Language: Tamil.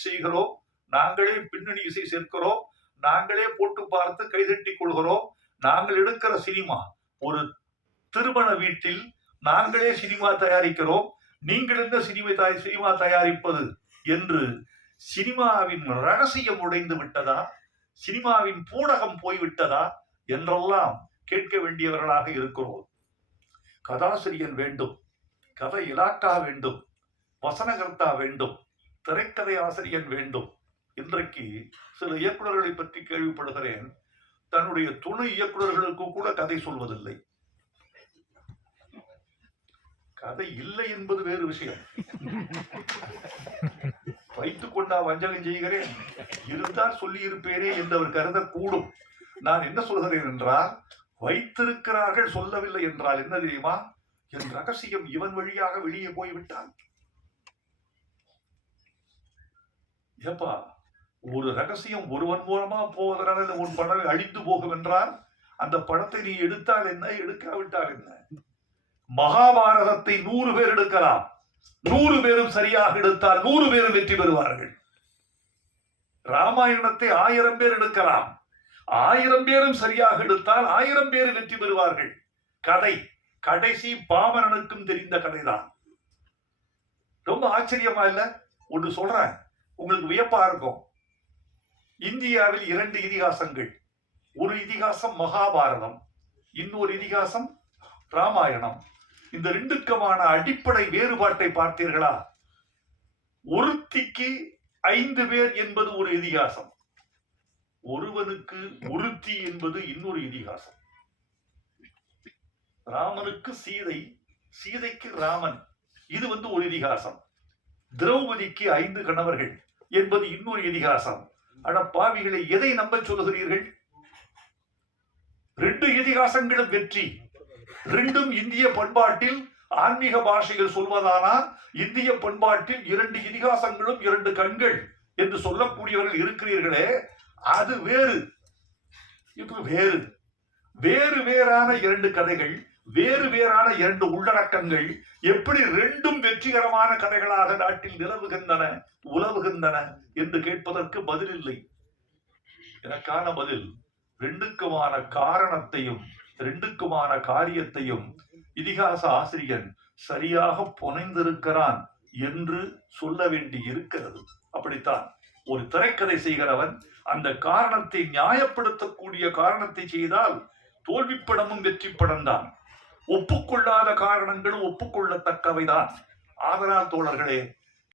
செய்கிறோம் நாங்களே பின்னணி இசை சேர்க்கிறோம். நாங்களே போட்டு பார்த்து கைதட்டி கொள்கிறோம். நாங்கள் எடுக்கிற சினிமா ஒரு திருமண வீட்டில் நாங்களே சினிமா தயாரிக்கிறோம். நீங்கள் என்ன சினிமா தயா- சினிமா தயாரிப்பது என்று சினிமாவின் ரகசியம் உடைந்து விட்டதா? சினிமாவின் பூடகம் போய்விட்டதா? என்றெல்லாம் கேட்க வேண்டியவர்களாக இருக்கிறோம். கதாசிரியன் வேண்டும் கதை இலாட்டா வேண்டும் வசனகர்த்தா வேண்டும் திரைக்கதை ஆசிரியன் வேண்டும். இன்றைக்கு சில இயக்குநர்களை பற்றி கேள்விப்படுகிறேன். தன்னுடைய துணை இயக்குநர்களுக்கு கூட கதை சொல்வதில்லை. கதை இல்லை என்பது வேறு விஷயம். வைத்துக் கொண்டா வஞ்சகம் செய்கிறேன். இருந்தால் சொல்லி இருப்பேனே என்று அவர் கருதக்கூடும். நான் என்ன சொல்கிறேன் என்றால் வைத்திருக்கிறார்கள் சொல்லவில்லை என்றால் என்ன தெரியுமா? என் ரகசியம் இவன் வழியாக வெளியே போய்விட்டான். ஏப்பா ஒரு ரகசியம் ஒருவன் மூலமா போவதனால உன் படம் அழிந்து போகும் என்றால் அந்த படத்தை நீ எடுத்தால் என்ன எடுக்காவிட்டால் என்ன? மகாபாரதத்தை நூறு பேர் எடுக்கலாம். நூறு பேரும் சரியாக எடுத்தால் நூறு பேரும் வெற்றி பெறுவார்கள். ராமாயணத்தை ஆயிரம் பேர் எடுக்கலாம். ஆயிரம் பேரும் சரியாக எடுத்தால் ஆயிரம் பேர் வெற்றி பெறுவார்கள். கதை. கடைசி பாமரனுக்கும் தெரிந்த கதைதான். ரொம்ப ஆச்சரியமா இல்ல? ஒன்று சொல்றேன். உங்களுக்கு வியப்பா இருக்கும். இந்தியாவில் இரண்டு இதிகாசங்கள். ஒரு இதிகாசம் மகாபாரதம் இன்னொரு இதிகாசம் ராமாயணம். இந்த ரெண்டுக்குமான அடிப்படை வேறுபாட்டை பார்த்தீர்களா? ஒருத்திக்கு ஐந்து பேர் என்பது ஒரு இதிகாசம். ஒருவனுக்கு ஒருத்தி என்பது இன்னொரு இதிகாசம். ராமனுக்கு சீதை சீதைக்கு ராமன். இது வந்து ஒரு இதிகாசம். திரௌபதிக்கு ஐந்து கணவர்கள். என்பது இன்னொரு இதிகாசம். அட பாவிகளை எதை நம்ப சொல்லுகிறீர்கள்? ரெண்டு இதிகாசங்களும் வெற்றி. ரெண்டும் இந்திய பண்பாட்டில் ஆன்மீக பாஷையில் சொல்வதானால் இந்திய பண்பாட்டில் இரண்டு இதிகாசங்களும் இரண்டு கண்கள் என்று சொல்லக்கூடியவர்கள் இருக்கிறீர்களே அது வேறு. இது வேறு. வேறு வேறான இரண்டு கதைகள். வேறு வேறான இரண்டு உள்ளடக்கங்கள் எப்படி ரெண்டும் வெற்றிகரமான கதைகளாக நாட்டில் நிலவுகின்றன உலவுகின்றன என்று கேட்பதற்கு பதில் இல்லை எனக்கான பதில் ரெண்டுக்குமான காரணத்தையும் ரெண்டுக்குமான காரியத்தையும் இதிகாச ஆசிரியன் சரியாக புனைந்திருக்கிறான் என்று சொல்ல வேண்டி இருக்கிறது அப்படித்தான் ஒரு திரைக்கதை செய்கிறவன் அந்த காரணத்தை நியாயப்படுத்தக்கூடிய காரணத்தை செய்தால் தோல்வி படமும் வெற்றி படம் தான் ஒப்புக்கொள்ளாத காரணங்களும் ஒப்புக்கொள்ளத்தக்கவைதான். ஆதலால் தோழர்களே